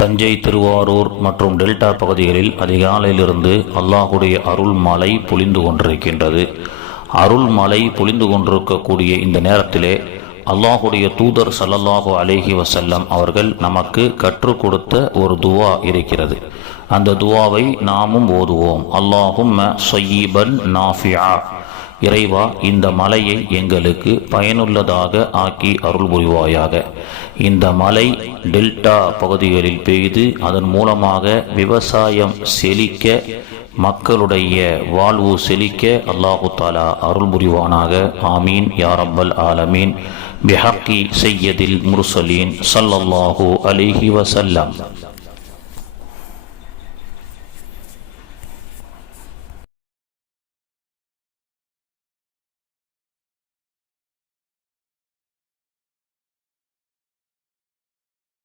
தஞ்சை, திருவாரூர் மற்றும் டெல்டா பகுதிகளில் அதிகாலையிலிருந்து அல்லாஹுடைய அருள் மழை பொழிந்து கொண்டிருக்கின்றது. அருள் மழை பொழிந்து கொண்டிருக்கக்கூடிய இந்த நேரத்திலே அல்லாஹுடைய தூதர் ஸல்லல்லாஹு அலைஹி வஸல்லம் அவர்கள் நமக்கு கற்றுக் கொடுத்த ஒரு துவா இருக்கிறது. அந்த துவாவை நாமும் ஓதுவோம். அல்லாஹும்ம ஸய்யிபன் நாஃபிஆ, இறைவா இந்த மலையை எங்களுக்கு பயனுள்ளதாக ஆக்கி அருள் புரிவாயாக. இந்த மலை டெல்டா பகுதிகளில் பெய்து அதன் மூலமாக விவசாயம் செழிக்க, மக்களுடைய வாழ்வு செழிக்க அல்லாஹு தஆலா அருள் புரிவானாக. ஆமீன் யா ரப்பல் ஆலமீன். பிஹக்கி சையதில் முர்சலீன் ஸல்லல்லாஹு அலைஹி வஸல்லம்.